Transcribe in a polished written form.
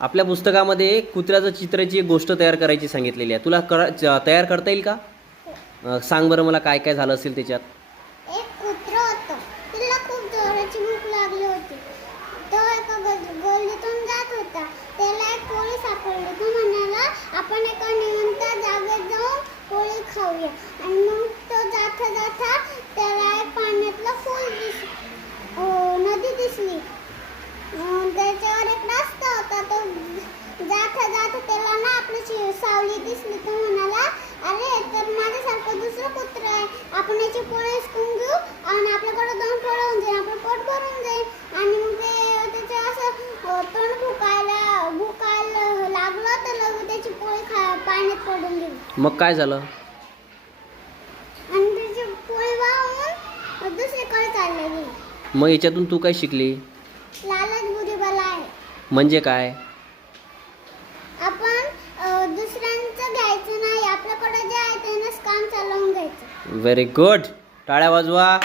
आपल्या पुस्तकामध्ये कुत्र्याचं चित्राची एक गोष्ट तयार करायची सांगितलेली आहे. तुला तयार करता येईल का? सांग बरं मला काय काय झालं असेल त्याच्यात. एक कुत्रा होता, त्याला खूप जोराची भूक लागली होती. तो एका गल्लीतून जात होता. त्याला एक पोळी सापडली. तो म्हणाला आपण एका निवांत जागेत जाऊन पोळी खाऊया. आणि मग तो जाता जाता त्याला एक पाण्यातलं नदी दिसली. त्याच्यावर एक रस्ता होता. तो जाता जाता त्याला ना आपली सावली दिसली. तो म्हणाला अरे तर माझ्यासारखं दुसरं कुत्रं आहे, आपण याची पोळी हिसकून घेऊ आणि आपल्याकडे 2 पोळ्या होऊन जाईल, आपलं पोट भरून जाईल. आणि मग ते त्याचं असं तोंड भुकायला लागलं तर लगेच त्याची पोळी पाण्यात पडून गेली. मग काय झालं? आणि त्याची पोळी वाहून दुसरीकडे चालली गेली. मग याच्यातून तू काय शिकली? लालच बुरी बला आहे. म्हणजे काय? आपण दुसऱ्यांचं घ्यायचं नाही, आपल्याकडे जे आहे त्यानंच काम चालवून घ्यायचं. Very good. टाळ्या वाजवा.